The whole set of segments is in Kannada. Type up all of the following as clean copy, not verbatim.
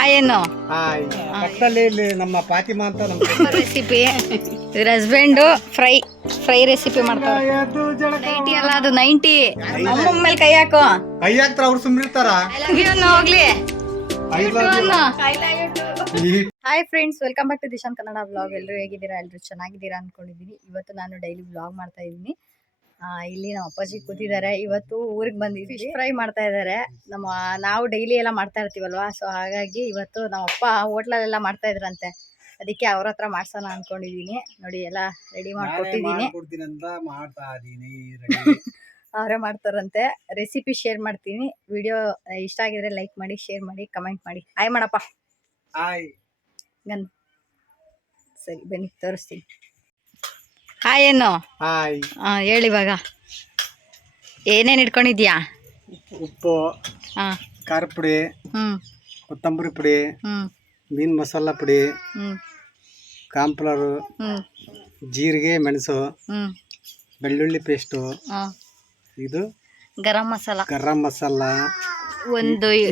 ಹಾಯ್ ಏನು ಪಕ್ಕದಲ್ಲಿ ಇಲ್ಲಿ ನಮ್ಮ ಫಾತಿಮಾ ಅಂತ ನಮ್ಮ ರೆಸಿಪಿ ಇವ್ರ ಹಸ್ಬೆಂಡು ಫ್ರೈ ರೆಸಿಪಿ ಮಾಡ್ತಾರೆ. 90 ಅಲ್ಲ, ಅದು 90. ಅಮ್ಮ ಮೇಲೆ ಕೈ ಹಾಕೋ. ಕೈ ಹಾಕ್ತಾರ ಅವ್ರು ಸುಮ್ಮನಿರ್ತಾರ. ಹೋಗ್ಲಿ. Hi friends, welcome back to Dishan Kannada blog. ಎಲ್ಲರೂ ಹೇಗಿದ್ದೀರಾ? ಎಲ್ಲರೂ ಚೆನ್ನಾಗಿದ್ದೀರಾ ಅನ್ಕೊಂಡಿದ್ದೀನಿ. ಇವತ್ತು ನಾನು ಡೈಲಿ ಬ್ಲಾಗ್ ಮಾಡ್ತಾ ಇದ್ದೀನಿ. ಇಲ್ಲಿ ನಮ್ಮ ಅಪ್ಪಾಜಿ ಕೂತಿದ್ದಾರೆ. ಇವತ್ತು ಊರಿಗೆ ಬಂದಿದ್ವಿ. ಫಿಶ್ ಫ್ರೈ ಮಾಡ್ತಾ ಇದ್ದಾರೆ. ನಾವು ಡೈಲಿ ಎಲ್ಲ ಮಾಡ್ತಾ ಇರ್ತೀವಲ್ವಾ, ಸೊ ಹಾಗಾಗಿ ಇವತ್ತು ನಮ್ಮ ಅಪ್ಪ ಹೋಟ್ಲಲ್ಲೆಲ್ಲ ಮಾಡ್ತಾ ಇದ್ರಂತೆ. ಅದಕ್ಕೆ ಅವ್ರ ಹತ್ರ ಮಾಡ್ಸೋಣ ಅನ್ಕೊಂಡಿದೀನಿ. ನೋಡಿ, ಎಲ್ಲ ರೆಡಿ ಮಾಡ್ಕೊಟ್ಟಿದ್ದೀನಿ. ಅವರೇ ಮಾಡ್ತಾರಂತೆ. ರೆಸಿಪಿ ಶೇರ್ ಮಾಡ್ತೀನಿ. ವಿಡಿಯೋ ಇಷ್ಟ ಆಗಿದ್ರೆ ಲೈಕ್ ಮಾಡಿ, ಶೇರ್ ಮಾಡಿ, ಕಮೆಂಟ್ ಮಾಡಿ. ಹಾಯ್ ಮಾಡಪ್ಪ. ಗನ್ ಸರಿ, ಬನ್ನಿ ತೋರಿಸ್ತೀನಿ. ಹಾಯ್ ಏನು ಹೇಳಿ. ಇವಾಗ ಏನೇನು ಇಟ್ಕೊಂಡಿದ್ಯಾ? ಉಪ್ಪು, ಖಾರ ಪುಡಿ, ಕೊತ್ತಂಬರಿ ಪುಡಿ, ಮೀನು ಮಸಾಲ ಪುಡಿ, ಕಾಂಪ್ಲರು, ಜೀರಿಗೆ, ಮೆಣಸು, ಬೆಳ್ಳುಳ್ಳಿ ಪೇಸ್ಟು, ಇದು ಗರಂ ಮಸಾಲ,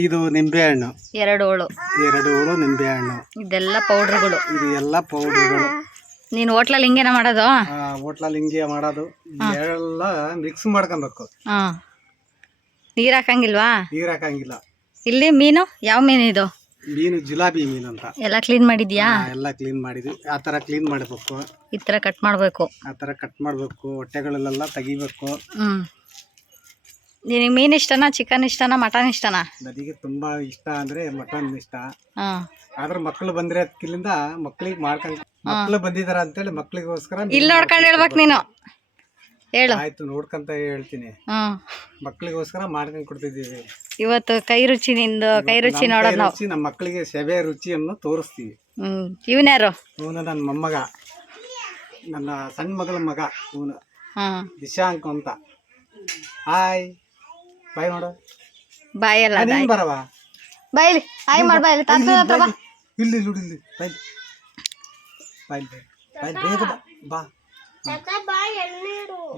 ಇದು ನಿಂಬೆಹಣ್ಣು, 2 ಹೋಳು ನಿಂಬೆಹಣ್ಣು. ಇದೆಲ್ಲ ಪೌಡರ್ಗಳು. ಇದು ಎಲ್ಲ ಪೌಡರ್ಗಳು. ನೀನು ಹೋಟ್ಲಲ್ಲಿ ಹಿಂಗೇನ ಮಾಡೋದು? ಹೋಟ್ಲಲ್ಲಿ ಹಿಂಗೆ ಮಾಡೋದು. ಎಲ್ಲ ಮಿಕ್ಸ್ ಮಾಡ್ಕೊಬೇಕು. ನೀರ್ ಹಾಕಂಗಿಲ್ವಾ? ನೀರ್ ಹಾಕಂಗಿಲ್ಲ. ಇಲ್ಲಿ ಮೀನು ಯಾವ ಮೀನು? ಇದು ಮೀನು ಜಿಲಾಬಿ ಮೀನು ಅಂತ. ಎಲ್ಲ ಕ್ಲೀನ್ ಮಾಡಿದ್ಯಾ? ಎಲ್ಲ ಕ್ಲೀನ್ ಮಾಡಿದ್ವಿ. ಆ ತರ ಕ್ಲೀನ್ ಮಾಡಬೇಕು. ಈ ತರ ಕಟ್ ಮಾಡ್ಬೇಕು. ಹೊಟ್ಟೆಗಳಲ್ಲೆಲ್ಲ ತೆಗಿಬೇಕು. ನಿನಗೆ ಮೀನ್ ಇಷ್ಟನಾ, ಚಿಕನ್ ಇಷ್ಟನಾ, ಮಟನ್ ಇಷ್ಟನಾ? ನನಗೆ ತುಂಬಾ ಇಷ್ಟ ಅಂದ್ರೆ ಮಟನ್ ಇಷ್ಟ. ಆದ್ರೆ ಮಕ್ಕಳು ಬಂದ್ರೆ ಅದಕ್ಕಿಂತ ಮಕ್ಕಳಿಗೆ ಮಾಡ್ಕೊಂಡು, ಮಕ್ಕಳು ಬಂದಿದಾರ ಅಂತೇಳಿ ಮಕ್ಕಳಿಗೋಸ್ಕರ ಇಲ್ಲಿ ನೋಡ್ಕೊಂಡು ಹೇಳ್ಬೇಕು ನೀನು. ಹೇಳು. ಆಯ್ತು, ನೋಡ್ಕೊಂತ ಹೇಳ್ತೀನಿ. ಮಕ್ಕಳಿಗೋಸ್ಕರ ಮಾಡ್ಕೊಂಡು ಕೊಡ್ತಿದ್ದೀವಿ. ಇವತ್ತು ಕೈ ರುಚಿ ನೋಡೋದು ನಾವು. ನಮ್ಮ ಮಕ್ಕಳಿಗೆ ಸೆವೆ ರುಚಿಯನ್ನು ತೋರಿಸ್ತೀವಿ. ಇವನ್ಯಾರು? ಇವನು ನನ್ನ ಮೊಮ್ಮಗ, ನನ್ನ ಸಣ್ಣ ಮಗಳ ಮಗ. ಇವನು ದಿಶಾಂಕ್ ಅಂತ. ಹಾಯ್ ಬಾಯ್ ಮಾಡು. ಬಾಯಲ್ಲ ಬರವಾ ಬಾಯ್ಲಿ. ಹಾಯ್ ಮಾಡು. ಬಾಯ್ಲಿ ತಾತ ಬಾ. ಇಲ್ಲಿ ಬಾಯ್ ಬಾಯ್ ಬಾಯ್ ಬೇಗ ಬಾ.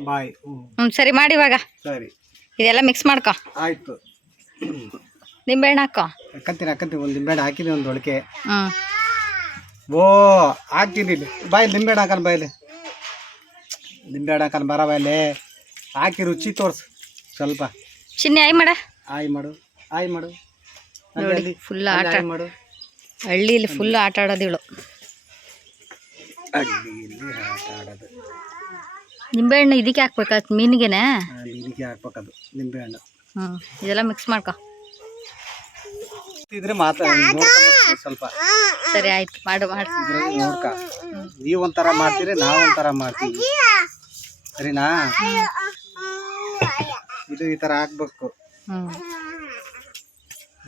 ಬಾಯ್. ಸರಿ ಮಾಡಿ. ಇವಾಗ ಸರಿ, ಇದೆಲ್ಲ ಮಿಕ್ಸ್ ಮಾಡ್ಕೊ. ಆಯ್ತು. ನಿಂಬೆಹಣ್ಣು ಹಾಕೋ. ಹಾಕಂತೀನಿ. ಒಂದು ನಿಂಬೆಹಣ್ಣು ಹಾಕಿನಿ, ಒಂದು ಒಳಕೆ. ಓ ಹಾಕ್ತೀನಿ. ಬಾಯ್ ನಿಂಬೆಹಣ್ಣು ಹಾಕೋಣ. ಬಾಯಲ್ಲಿ ನಿಂಬೆಹಣ್ಣು ಹಾಕೋಣ. ಬರ ಬಾಯಲ್ಲಿ ಹಾಕಿ ರುಚಿ ತೋರ್ಸು ಸ್ವಲ್ಪ. ಚಿನ್ನಿ ಆಯ್ ಮಾಡ. ಆಯ್ ಮಾಡು. ನೋಡಿ, ಫುಲ್ ಆಟ ಮಾಡು. ಹಳ್ಳಿಲಿ ಫುಲ್ ಆಟ ಆಡೋದಿಳು. ನಿಂಬೆಹಣ್ಣು ಇದಕ್ಕೆ ಹಾಕ್ಬೇಕಾ? ಮೀನಿಗೆನೆ ಇದಕ್ಕೆ ಹಾಕ್ಬೇಕದು ನಿಂಬೆಹಣ್ಣು. ಇದೆಲ್ಲ ಮಿಕ್ಸ್ ಮಾಡ್ಕೊ. ಇದ್ರೆ ಸ್ವಲ್ಪ. ಸರಿ ಆಯ್ತು, ಮಾಡು. ನೋಡ್ಕ, ನೀವು ಒಂಥರ ಮಾಡ್ತೀರಿ, ನಾವು ಒಂಥರ ಮಾಡ್ತೀವಿ. ಸರಿನಾ? ಇದು ಈ ತರ ಹಾಕ್ಬೇಕು.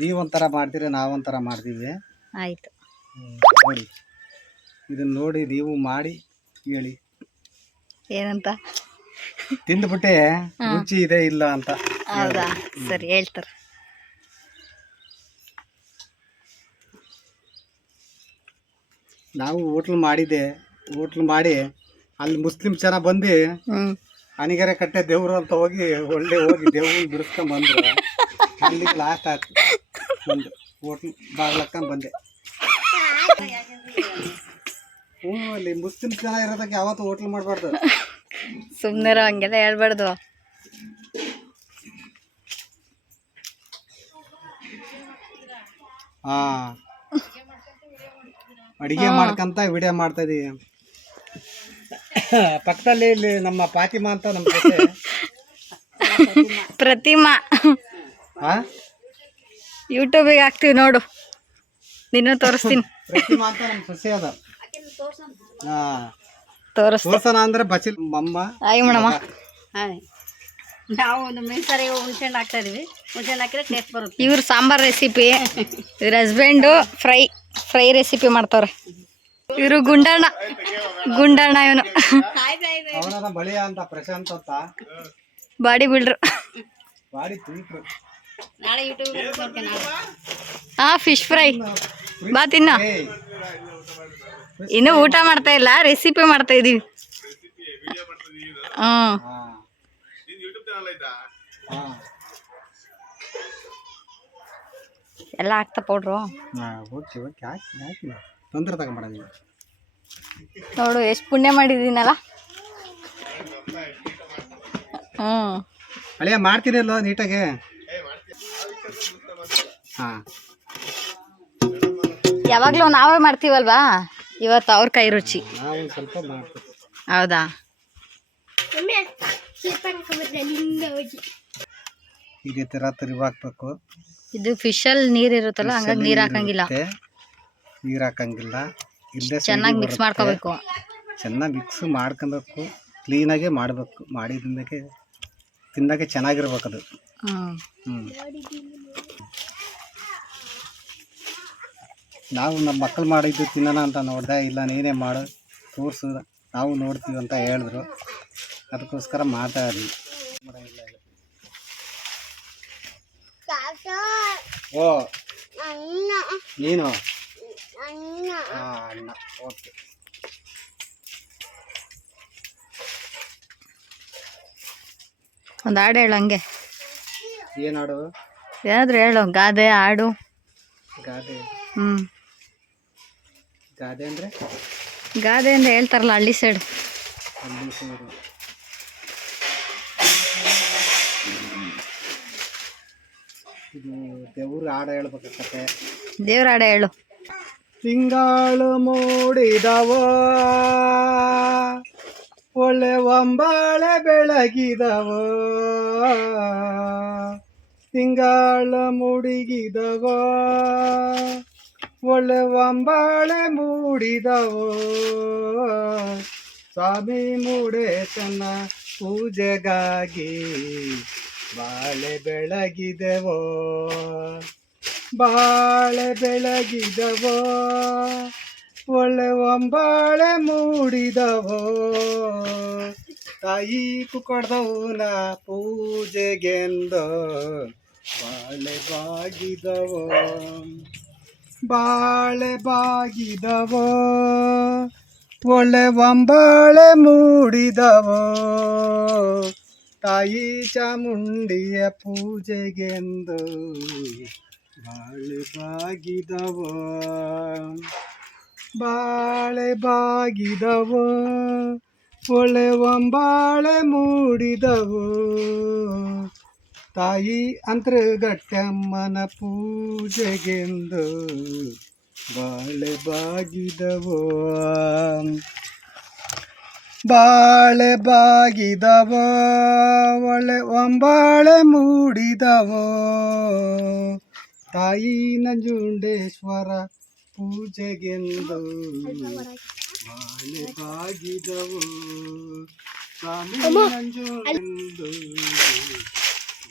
ನೀವು ಒಂಥರ ಮಾಡ್ತೀರಿ, ನಾವು ಒಂಥರ ಮಾಡ್ತೀವಿ. ಆಯ್ತು. ನೋಡಿ, ಇದನ್ನ ನೋಡಿ ನೀವು ಮಾಡಿ ಹೇಳಿ ಏನಂತ. ತಿಂದ್ಬಿಟ್ಟೆ ರುಚಿ ಇದೆ ಇಲ್ಲ ಅಂತ. ಹೌದಾ? ಸರಿ, ಹೇಳ್ತಾರೆ. ನಾವು ಹೋಟ್ಲ್ ಮಾಡಿ ಅಲ್ಲಿ ಮುಸ್ಲಿಂ ಜನ ಬಂದು ಅಣಿಗೆರೆ ಕಟ್ಟೆ ದೇವ್ರು ಅಂತ ಹೋಗಿ ದೇವ್ರು ಬಿಡಿಸ್ಕೊಂಡ್ ಬಂದ್ರು. ಅಲ್ಲಿಗೆ ಲಾಸ್ಟ್ ಆಯ್ತು. ಬಂದು ಹೋಟ್ಲ್ ಬಾಗ್ಲಕ್ಕ ಬಂದೆ. ಅಲ್ಲಿ ಮುಸ್ಲಿಂ ಜನ ಇರೋದಕ್ಕೆ ಯಾವತ್ತು ಹೋಟ್ಲ್ ಮಾಡಬಾರ್ದು. ಸುಮ್ಮನೆ ಹಂಗೆಲ್ಲ ಹೇಳ್ಬಾರ್ದು. ಅಡಿಗೆ ಮಾಡ್ಕಂತ ವಿಡಿಯೋ ಮಾಡ್ತಾ ಇದೀವಿ. ಪಕ್ಕದಲ್ಲಿ ಇಲ್ಲಿ ನಮ್ಮ ಫಾತಿಮಾ ಅಂತ ನಮ್ಮ ಜೊತೆ. ಪ್ರತಿಮಾ ಯೂಟ್ಯೂಬಿಗೆ ಹಾಕ್ತಿವಿ ನೋಡು, ನಿನ್ನ ತೋರಿಸ್ತೀನಿ. ಪ್ರತಿಮಾ ಅಂತ ನಮ್ಮ ಸೊಸೆ ಅದ. ತೋರಿಸ್ತಾನ ಅಂದ್ರೆ ಬಚಿಲ್ ಮಮ್ಮ. ಆಯ್ ಮೇಡಮ್ಮ. ನಾವು ಒಂದು ಮೆಣಸರಿ ಹುಣ್ಸೆಹಣ್ಣು ಹಾಕ್ತಾ ಇದೀವಿ. ಹುಣ್ಸೆಹಣ್ಣು ಹಾಕಿದ್ರೆ ಟೇಸ್ಟ್ ಬರುತ್ತೆ. ಇವ್ರು ಸಾಂಬಾರ್ ರೆಸಿಪಿ, ಇವ್ರ ಹಸ್ಬೆಂಡು ಫ್ರೈ ರೆಸಿಪಿ ಮಾಡ್ತಾವ್ರೆ. ಇವರು ಗುಂಡಣ್ಣ. ಇವನು ಅವನ ಬಳಿಯ ಅಂತ ಪ್ರಶಾಂತ್ ಅಂತ ಬಾಡಿ ಬಿಲ್ಡ್ರು. Fish fry. ಬಾ ತಿನ್ನ. ಇನ್ನು ಊಟ ಮಾಡ್ತಾ ಇಲ್ಲ, ರೆಸಿಪಿ ಮಾಡ್ತಾ ಇದೀವಿ. ಎಲ್ಲ ಹಾಕ್ತಾ ಪೌಡ್ರು. ಓಕೆ ಓಕೆ ಹಾಕಿ ತೊಂದರೆ ತಗೊಂಬೇಡ ನೀವು. ನೋಡು ಎಷ್ಟು ಪುಣ್ಯ ಮಾಡಿದ್ದೀನಲ್ಲ. ಹ್ಞೂ ಅಳಿಯ ಮಾಡ್ತೀನಿ ಅಲ್ವ ನೀಟಾಗೆ. ಹಾಂ ಯಾವಾಗಲೂ ನಾವೇ ಮಾಡ್ತೀವಲ್ವಾ, ಇವತ್ತು ಅವ್ರ ಕೈ ರುಚಿ. ನಾವು ಸ್ವಲ್ಪ ಮಾಡ್ತೀವಿ. ಹೌದಾ? ಇದೇ ಥರ ತಿರುವಾಕ್ಬೇಕು. ಇದು ಫಿಶಲ್ಲಿ ನೀರು ಇರುತ್ತಲ್ಲ, ಹಂಗಾಗಿ ನೀರು ಹಾಕಂಗಿಲ್ಲ. ನೀರು ಹಾಕಂಗಿಲ್ಲ. ಇಲ್ಲದೆ ಚೆನ್ನಾಗಿ ಮಿಕ್ಸ್ ಮಾಡ್ಕೋಬೇಕು. ಚೆನ್ನಾಗಿ ಮಿಕ್ಸ್ ಮಾಡ್ಕೊಬೇಕು, ಕ್ಲೀನಾಗೆ ಮಾಡಬೇಕು. ಮಾಡಿದ್ದಕ್ಕೆ ತಿನ್ನೋಕ್ಕೆ ಚೆನ್ನಾಗಿರ್ಬೇಕು ಅದು. ನಾವು ನಮ್ಮ ಮಕ್ಕಳು ಮಾಡಿದ್ದು ತಿನ್ನೋಣ ಅಂತ ನೋಡಿದೆ. ಇಲ್ಲ ನೀನೇ ಮಾಡು ತೋರಿಸು, ನಾವು ನೋಡ್ತೀವಿ ಅಂತ ಹೇಳಿದ್ರು. ಅದಕ್ಕೋಸ್ಕರ ಮಾಡ್ತಾ ಇದ್ವಿ. ಓ ನೀನು ಅಣ್ಣ. ಓಕೆ. ಒಂದು ಹಾಡು ಹೇಳು ಹಂಗೆ. ಏನು ಹಾಡು? ಏನಾದರೂ ಹೇಳು. ಗಾದೆ ಹಾಡು. ಗಾದೆ? ಗಾದೆ ಅಂದರೆ? ಗಾದೆ ಅಂದರೆ ಹೇಳ್ತಾರಲ್ಲ ಹಳ್ಳಿ ಸೈಡ್. ಹಳ್ಳಿ ಸೈಡು. ಇದು ದೇವ್ರ ಹಾಡು ಹೇಳ್ಬೇಕಾಗತ್ತೆ. ದೇವ್ರ ಹಾಡು ಹೇಳು. ತಿಂಗಾಳು ಮೂಡಿದವ ಒಳ್ಳೆ ಒಂಬಾಳೆ ಬೆಳಗಿದವ, ತಿಂಗಾಳ ಮುಡಿಗಿದವ ಒಳ್ಳೆ ಒಂಬಾಳೆ ಮೂಡಿದವ, ಸ್ವಾಮಿ ಮೂಡೇಶನ ಪೂಜೆಗಾಗಿ ಬಾಳೆ ಬೆಳಗಿದೆವೋ, ಬಾಳೆ ಬೆಳಗಿದವೋ ಒಳ್ಳೆ ಒಂಬಾಳೆ ಮೂಡಿದವೋ, ತಾಯಿ ಕುಕ್ಕಡ್ದವನ ಪೂಜೆಗೆಂದು ಬಾಳೆ ಬಾಗಿದವೋ, ಬಾಳೆ ಬಾಗಿದವೋ ಒಳ್ಳೆ ಒಂಬಾಳೆ ಮೂಡಿದವೋ, ತಾಯಿ ಚಾಮುಂಡಿಯ ಪೂಜೆಗೆಂದು ಬಾಳೆ ಬಾಗಿದವೋ, ಬಾಳೆ ಬಾಗಿದವೋ ಒಳ್ಳೆ ಒಂಬಾಳೆ ಮೂಡಿದವೋ, ತಾಯಿ ಅಂತರಗಟ್ಟಮ್ಮನ ಪೂಜೆಗೆಂದು ಬಾಳೆ ಬಾಗಿದವೋ, ಬಾಳೆ ಬಾಗಿದವೋ ಒಳ್ಳೆ ಒಂಬಾಳೆ ಮೂಡಿದವೋ, ತಾಯಿ ನಂಜುಂಡೇಶ್ವರ ಪೂಜೆಗೆಂದು ಬಾಳೆ ಬಾಗಿದವೋ, ಸ್ವಾಮಿ ನಂಜುಂಡೆಂದು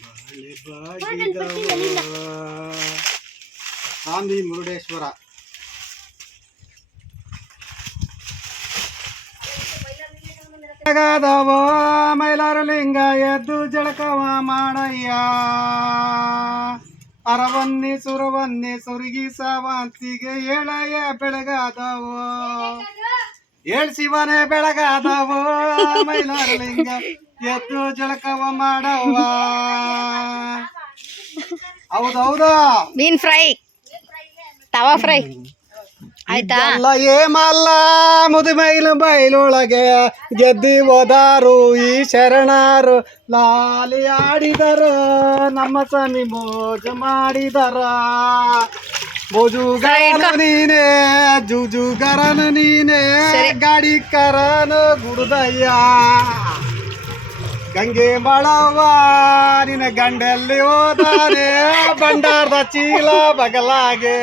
ಬಾಳೆ ಬಾಗಿದವೋ, ಸ್ವಾಮಿ ಮುರುಡೇಶ್ವರ. ಜಗದವೋ ಮೈಲಾರಲಿಂಗ ಎದ್ದು ಜಳಕವ ಮಾಡಯ್ಯ, ಅರವನ್ನಿ ಸುರವನ್ನಿ ಸುರುಗಿ ಸಾವಂತಿಗೆ ಏಳಯ್ಯ ಬೆಳಗಾದವೋ, ಏಳ್ ಶಿವನೇ ಬೆಳಗಾದವೋ ಮೈಲಾರಲಿಂಗ ಎದ್ದು ಜಳಕವ ಮಾಡವ್ವ. ಹೌದೌದಾ? ಮೀನ್ ಫ್ರೈ, ತವಾ ಫ್ರೈ ಆಯ್ತಾ? ಅಲ್ಲ ಏಮಲ್ಲ ಮುದುಮೈಲು ಬೈಲೊಳಗೆ ಗೆದ್ದಿ ಹೋದಾರು ಈ ಶರಣರು, ಲಾಲಿ ಆಡಿದರು ನಮ್ಮ ಸ್ವಾಮಿ ಮೋಜು ಮಾಡಿದರ, ಮೋಜುಗಾರನು ನೀನೇ ಜೂಜುಗಾರನು ನೀನೇ, ಗಾಡಿ ಕರನು ಗುಡುದಯ್ಯ, ಗಂಗೆ ಮಳವ ನಿನ್ನ ಗಂಡಲ್ಲಿ ಹೋದಾನೆ, ಬಂಡಾರದ ಚೀಲ ಬಗಲಾಗೆ,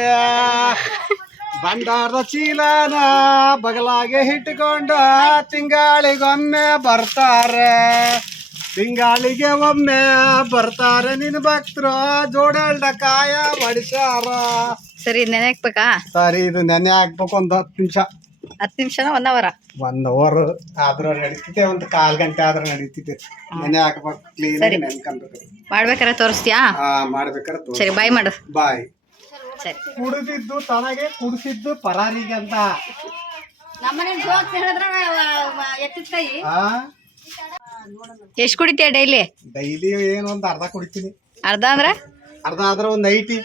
ಬಂಡಾರದ ಚೀಲನ ಬಗಲಾಗೆ ಇಟ್ಟುಕೊಂಡು ತಿಂಗಳಿಗೊಮ್ಮೆ ಬರ್ತಾರೆ, ತಿಂಗಳಿಗೆ ಒಮ್ಮೆ ಬರ್ತಾರೆ ನಿನ್ನ ಭಕ್ತರು, ಜೋಡಲ್ಡ ಕಾಯ ಬಡಿಸ್ಯಾರ. ಸರಿ, ನೆನೆ ಹಾಕ್ಬೇಕಾ? ಸರಿ, ಇದು ನೆನೆ ಹಾಕ್ಬೇಕು ಒಂದು 10 ನಿಮಿಷ. 10 ನಿಮಿಷನ 1 ಅವರ? 1 ಅವರ್ ಆದ್ರೂ ನಡೀತಿದೆ, ಒಂದು 1/4 ಗಂಟೆ ಆದ್ರೂ ನಡೀತಿದೆ. ನೆನೆ ಹಾಕ್ಬೇಕು, ಕ್ಲೀನ್ ಆಗಿ ನೆನ್ಕೊಂಡ್ಬೇಕು. ಮಾಡ್ಬೇಕಾರೆ ತೋರಿಸ್ತೀಯಾ? ಮಾಡ್ಬೇಕಾರೆ ಸರಿ, ಬಾಯ್ ಮಾಡು. ಬಾಯ್. ಸರಿ. ಕುಡಿದಿದ್ದು ತನಗೆ, ಕುಡಿಸಿದ್ದು ಪರಾರಿಗೆ ಅಂತ. ಎಷ್ಟು ಕುಡಿತೀಯ ಡೈಲಿ? ಡೈಲಿ ಏನು ಒಂದು ಅರ್ಧ ಕುಡಿತೀನಿ. ಅರ್ಧ ಅಂದ್ರೆ? ಅರ್ಧ ಆದ್ರೆ ಒಂದು 90.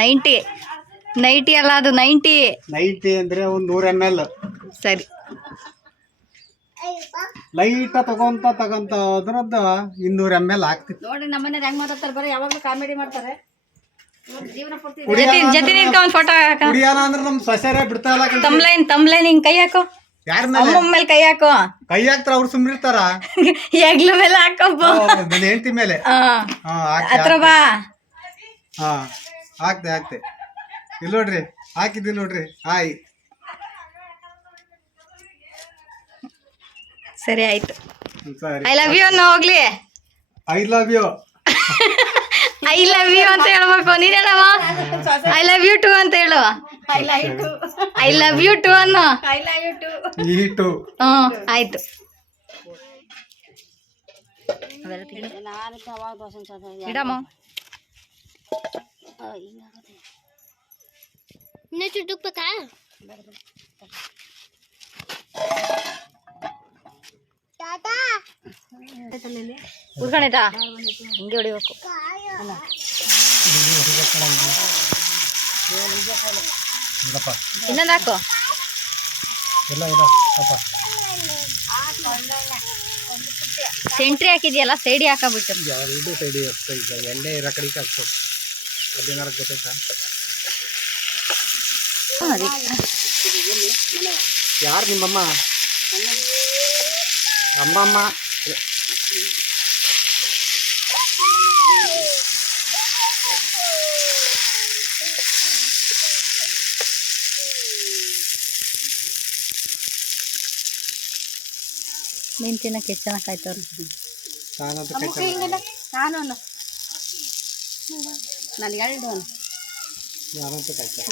90 ಅಲ್ಲ, ಅದು 90. 90 ಅಂದರೆ ಒಂದು 100 ml. ಸರಿ. ಲೈಟ ತಗೊಂತ ಅದ್ರದ್ದು 200 ml ಹಾಕ್ತಿತ್ತು. ನೋಡ್ರಿ ನಮ್ಮನೆ ಹೆಂಗ್ ಮಾತಾಡ್ತಾರೆ, ಬರೀ ಯಾವಾಗಲೂ ಕಾಮಿಡಿ ಮಾಡ್ತಾರೆ. ಜೀವನ ಪೂರ್ತಿ ಕುಡಿಯಾನ ನಿಂತ್ಕ ಒಂದು ಫೋಟೋ ಹಾಕ. ಕುಡಿಯಾನ ಅಂದ್ರೆ ನಮ್ಮ ಸೊಸೆರೇ ಬಿಡ್ತಾ ಇಲ್ಲ ಕಣ್ರೀ. ತಮ್ಲೈನ್ ಹಿಂಗ್ ಕೈ ಹಾಕೋ. ಯಾರ ಮೇಲೆ ಅಮ್ಮಮ್ಮ ಮೇಲೆ ಕೈ ಹಾಕೋ. ಕೈ ಹಾಕ್ತಾರ ಅವ್ರು ಸುಮ್ಮನಿರ್ತಾರ. ಹೆಗ್ಲ ಮೇಲೆ ಹಾಕಪ್ಪ. ನನ್ನ ಹೆಂಡತಿ ಮೇಲೆ. ಹತ್ರ ಬಾ. ಹಾಕ್ತೆ ಇಲ್ಲಿ ನೋಡ್ರಿ, ಹಾಕಿದ್ದೀನಿ ನೋಡ್ರಿ. ಹಾಯ್. ಸರಿ ಆಯ್ತು. ಸರಿ. ಐ ಲವ್ ಯು ಅನ್ನೋ ಹೋಗ್ಲಿ. I love you. I love you ಅಂತ ಹೇಳ್ಬೇಕು. ನೀನ್ ಹೇಳವ. ಐ ಲವ್ ಯು ಟು ಅಂತ ಹೇಳು. ಐ ಲವ್ ಯು ಟು ಅನ್ನೋ. ಈ ಟು. ಆಯ್ತು. ಇಡಮ್ಮ. ಕೂತ್ಕೊಂಡೈತಾ? ಹಿಂಗೆ ಹೊಡಿಬೇಕು. ಇನ್ನೊಂದು ಹಾಕು. ಸೆಂಟ್ರಿ ಹಾಕಿದ್ಯಲ್ಲ, ಸೈಡಿ ಹಾಕಬಿಟ್ಟು. ಎಣ್ಣೆ ಇರೋ ಕಡೆಗೆ ಹಾಕ್ಬೇಕು. ಅದೇನಾರ ಗೊತ್ತಾಯ್ತಾ? ಯಾರು ನಿಮ್ಮಮ್ಮ? ಅಮ್ಮಮ್ಮ. ನೀನ್ ತಿನ್ನಕ್ಕೆ ಎಷ್ಟು ಚೆನ್ನಾಗಿ ಕಾಯ್ತವ್ರು. ನಾನು ಎರಡು ಯಾರಂತ ಕಾಯ್ತಾ?